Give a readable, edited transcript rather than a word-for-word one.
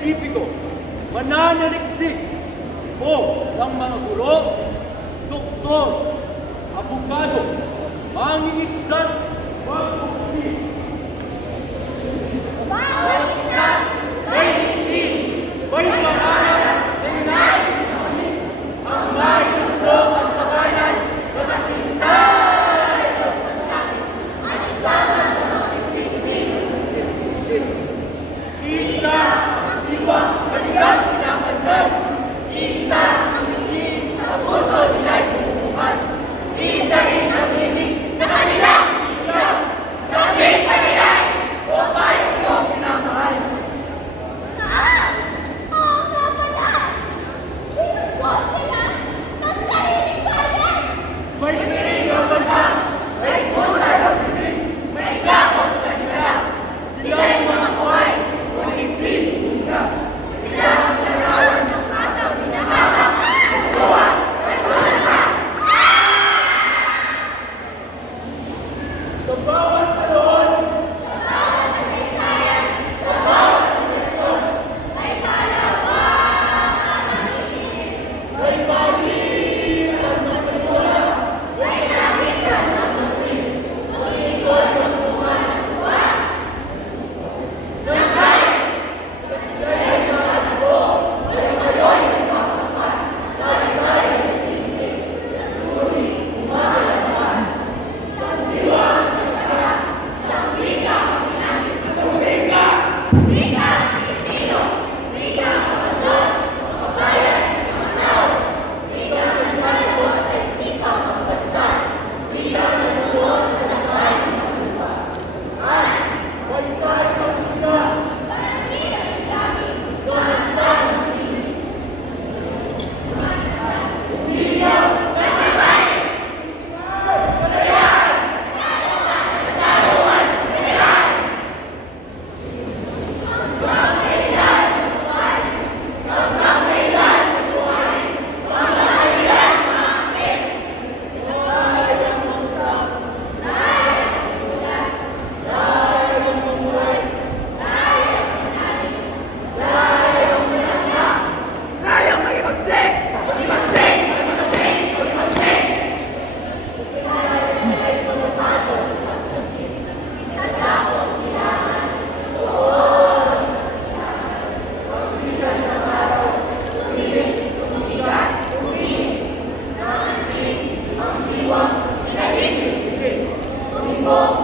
siyentipiko, mananaliksik o ng mga guro, doktor, abogado, mangingisdat, magpupuli. Bawat isa may hindi, May pangarap na nais namin ang maitulong ang pangalan na kasintay. at isama sa mga pipigting Isa ang ibang kanilang pinapandaw. Isa ang hindi sa puso nila'y pumupukan. Isa rin ang hindi na kanilang ikaw. Kapit palayan o tayo ang pinamahal. Oo nga pala! Binubuo sila ng sariling bayan! May piling ang banda, may pusa ng piling, may gakos na nila. Sila'y mga buhay, kung hindi bunga. Sila ang larawan ng masang minahawak at buwan at buwasan! Sa bawat taon, Sa bawat kasaysayan, sa bawat pundasyon, may palawan ang isip, may palitan ng pagmula. may nagisan ng mutin, tulikod ng bunga ng tuwa. Tumibok